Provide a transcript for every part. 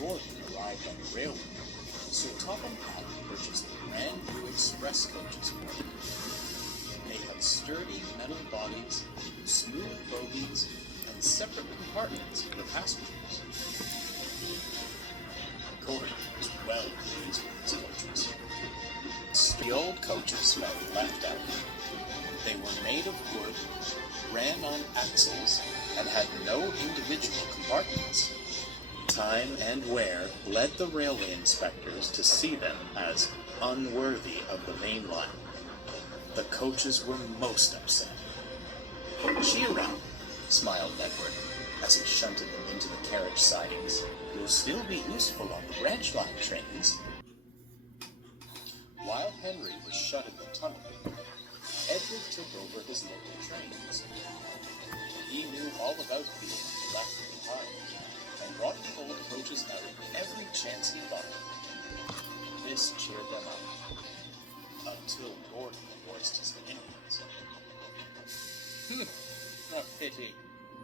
Gordon arrived on the railway, Sir Topham Hatt purchased brand new express coaches for them. They had sturdy metal bodies, smooth bogies, and separate compartments for the passengers. Gordon was well pleased with his coaches. The old coaches felt left out. They were made of wood, ran on axles, and had no individual compartments. Time and wear led the railway inspectors to see them as unworthy of the main line. The coaches were most upset. "Cheer up," smiled Edward, as he shunted them into the carriage sidings. "You'll still be useful on the branch line trains." While Henry was shut in the tunnel, Edward took over his local trains. He knew all about being left behind, and brought the old coaches out every chance he got. This cheered them up, until Gordon voiced his opinions. A pity,"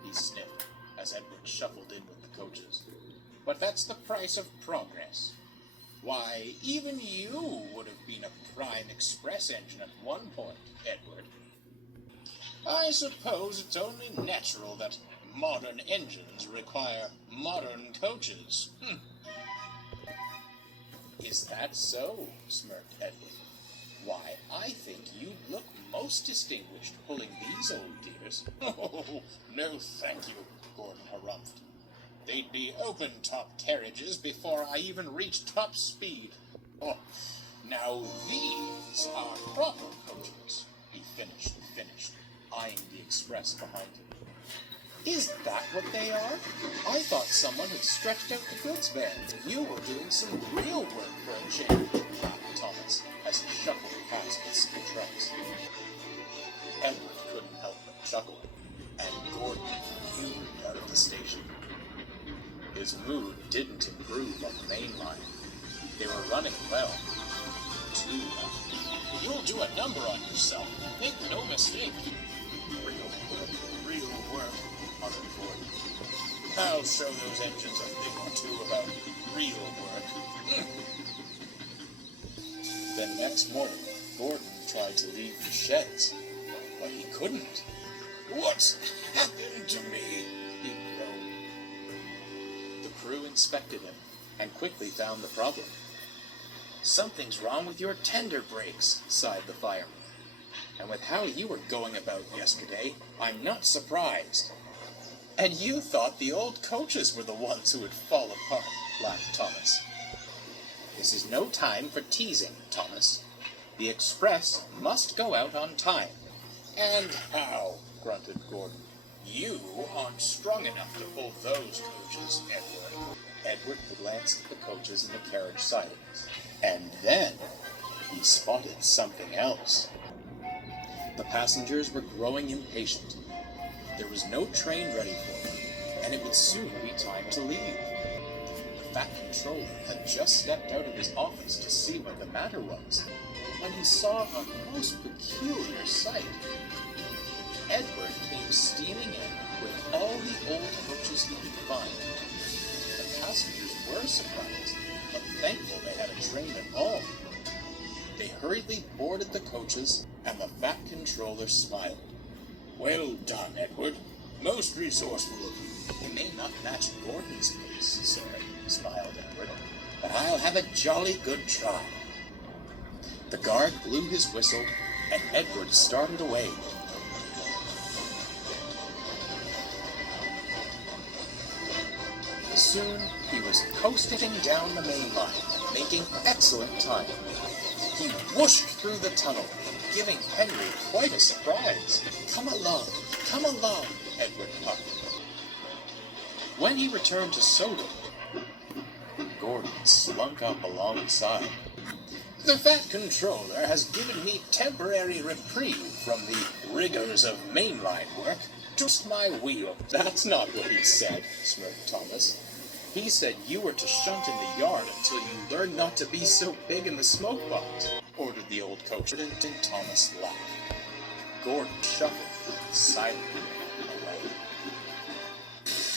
he sniffed, as Edward shuffled in with the coaches. "But that's the price of progress. Why, even you would have been a prime express engine at one point, Edward. I suppose it's only natural that modern engines require modern coaches." "Is that so?" smirked Edward. "Why, I think you'd look most distinguished pulling these old dears." "Oh, no thank you," Gordon harumphed. "They'd be open-top carriages before I even reached top speed. Oh, now these are proper coaches," he finished, eyeing the express behind him. "Is that what they are? I thought someone had stretched out the goods van. You were doing some real work for a change," laughed Thomas, as he shuffled past the steel trucks. Edward couldn't help but chuckle, and Gordon fumed out of the station. His mood didn't improve on the main line. They were running well. Too well. "You'll do a number on yourself. Make no mistake." Real work, muttered Gordon. "I'll show those engines a thing or two about real work." Then next morning, Gordon tried to leave the sheds, but he couldn't. "What's happened to me?" he groaned. The crew inspected him, and quickly found the problem. "Something's wrong with your tender brakes," sighed the fireman. "And with how you were going about yesterday, I'm not surprised." "And you thought the old coaches were the ones who would fall apart," laughed Thomas. "This is no time for teasing, Thomas. The express must go out on time." "And how?" grunted Gordon. "You aren't strong enough to pull those coaches, Edward." Edward glanced at the coaches in the carriage sidings, and then he spotted something else. The passengers were growing impatient. There was no train ready for them, and it would soon be time to leave. The fat controller had just stepped out of his office to see what the matter was, when he saw a most peculiar sight. Edward came steaming in with all the old coaches he could find. The passengers were surprised, but thankful they had a train at all. They hurriedly boarded the coaches, and the fat controller smiled. "Well done, Edward. Most resourceful of you." "It may not match Gordon's pace, sir," smiled Edward, "but I'll have a jolly good try." The guard blew his whistle, and Edward started away. Soon he was coasting down the main line, making excellent time. He whooshed through the tunnel, giving Henry quite a surprise. Come along, Edward puffed. When he returned to Sodom, Gordon slunk up alongside. "The fat controller has given me temporary reprieve from the rigors of mainline work. Twist my wheel." "That's not what he said," smirked Thomas. "He said you were to shunt in the yard until you learned not to be so big in the smoke box," ordered the old coach, and Thomas laughed. Gordon shuffled silently